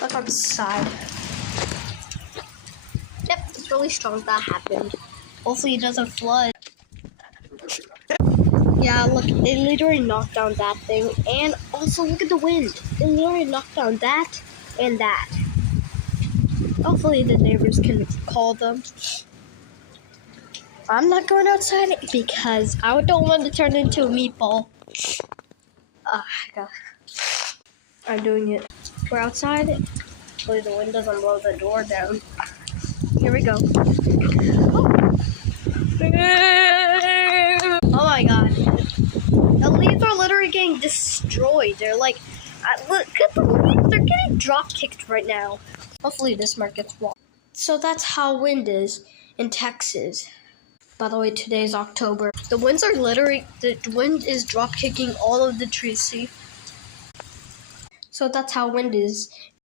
Look outside. Yep, it's really strong. That happened. Hopefully it doesn't flood. Yeah, look, it literally knocked down that thing. And also, look at the wind. It literally knocked down that and that. Hopefully the neighbors can call them. I'm not going outside because I don't want to turn into a meatball. God. I'm doing it. We're outside. Hopefully the wind doesn't blow the door down. Here we go. Oh my god. The leaves are literally getting destroyed. They're like, look at the leaves. They're getting drop kicked right now. Hopefully this market gets water. So that's how wind is in Texas. By the way, today is October. The wind is drop kicking all of the trees, see? So that's how wind is